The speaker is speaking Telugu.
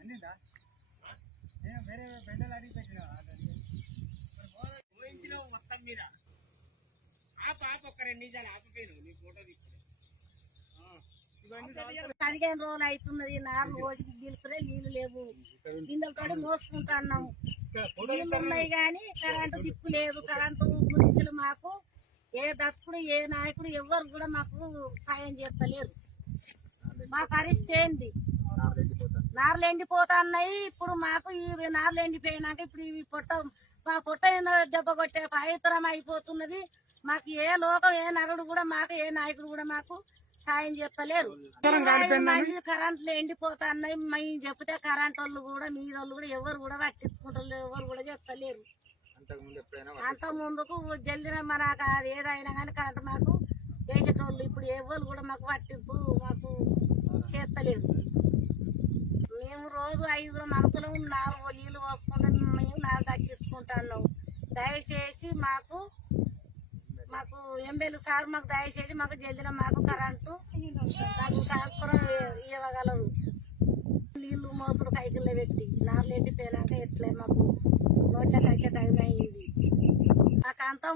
అందిందా నేను వేరే బెండలు అడిగి పెట్టిన మొత్తం మీద ఆప ఒక్క 2 నిమిషాలు ఆపపోయిన నీ ఫోటో తీసుకుని 15 రోజులు అవుతున్నది. 4 రోజులు బిల్కులే నీళ్లు లేవు. గిన్నెలతో మోసుకుంటున్నాము. నీళ్లు ఉన్నాయి కానీ కరెంటు దిక్కు లేదు. కరెంటు గురించి మాకు ఏ దత్తుడు ఏ నాయకుడు ఎవరు కూడా మాకు సాయం చేస్తలేరు. మా పరిస్థితి ఏంది? నార్లు ఎండిపోతున్నాయి. ఇప్పుడు మాకు ఈ నార్లు ఎండిపోయినాక ఇప్పుడు ఈ మా పొట్ట దెబ్బ కొట్టే పవిత్రం అయిపోతున్నది. మాకు ఏ లోకం ఏ నరుడు కూడా మాకు ఏ నాయకుడు కూడా మాకు సాయం చేస్తలేరు. మంది కరెంట్లు ఎండిపోతున్నాయి. మేము చెప్తే కరెంట్ వాళ్ళు కూడా మీదోళ్ళు కూడా ఎవరు కూడా పట్టించుకుంటారు, ఎవరు కూడా చెప్తలేరు. అంత ముందుకు జల్దిన మనకు అది ఏదైనా కానీ కరెంట్ మాకు వేసేటోళ్ళు ఇప్పుడు ఎవరు కూడా మాకు పట్టింపు మాకు చేస్తలేరు. మేము రోజు 5 మనసులో 4 నీళ్లు పోసుకుంటాం. మేము 4 దక్కించుకుంటున్నాం. దయచేసి మాకు ఎమ్మెల్యే సార్ మాకు దయచేసి మాకు జల్దిన మాకు కరెంటు మాకు ట్రాన్స్ఫర్ ఇవ్వగలరు. నీళ్లు మోసులు కైకిల్లో పెట్టి 4 ఎండిపోయినాక ఎట్లే మాకు నోట్ల కట్టే టైం అయింది. మాకు అంతా